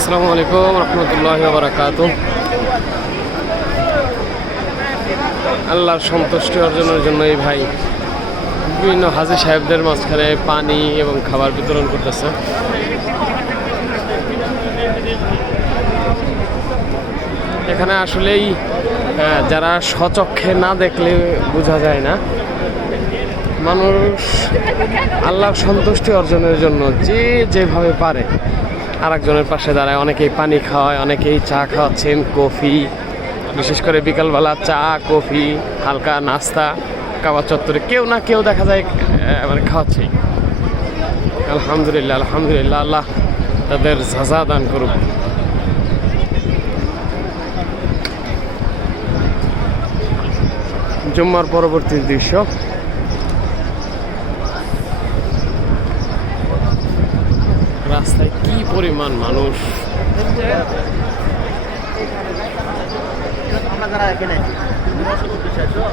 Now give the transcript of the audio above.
আসসালামু আলাইকুম রহমতুল্লাহি ওয়া বারাকাতুহু। আল্লাহর সন্তুষ্টি অর্জনের জন্য এই ভাই বিভিন্ন হাজী সাহেবদের মাঝখানে পানি এবং খাবার বিতরণ করতেছে। এখানে আসলেই যারা স্বচক্ষে না দেখলে বোঝা যায় না, মানুষ আল্লাহর সন্তুষ্টি অর্জনের জন্য যে যেভাবে পারে আরেকজনের পাশে দাঁড়ায়। অনেকেই পানি খাওয়ায়, অনেকেই চা খাওয়াচ্ছেন, কফি, বিশেষ করে বিকালবেলা চা কফি হালকা নাস্তা কাবা চত্বরে কেউ না কেউ দেখা যায় মানে খাওয়াচ্ছে। আলহামদুলিল্লাহ আলহামদুলিল্লাহ, আল্লাহ তাদের সাজা দান করুক। জুম্মার পরবর্তী দৃশ্য। রাস্তায় কি পরিমাণ মানুষ!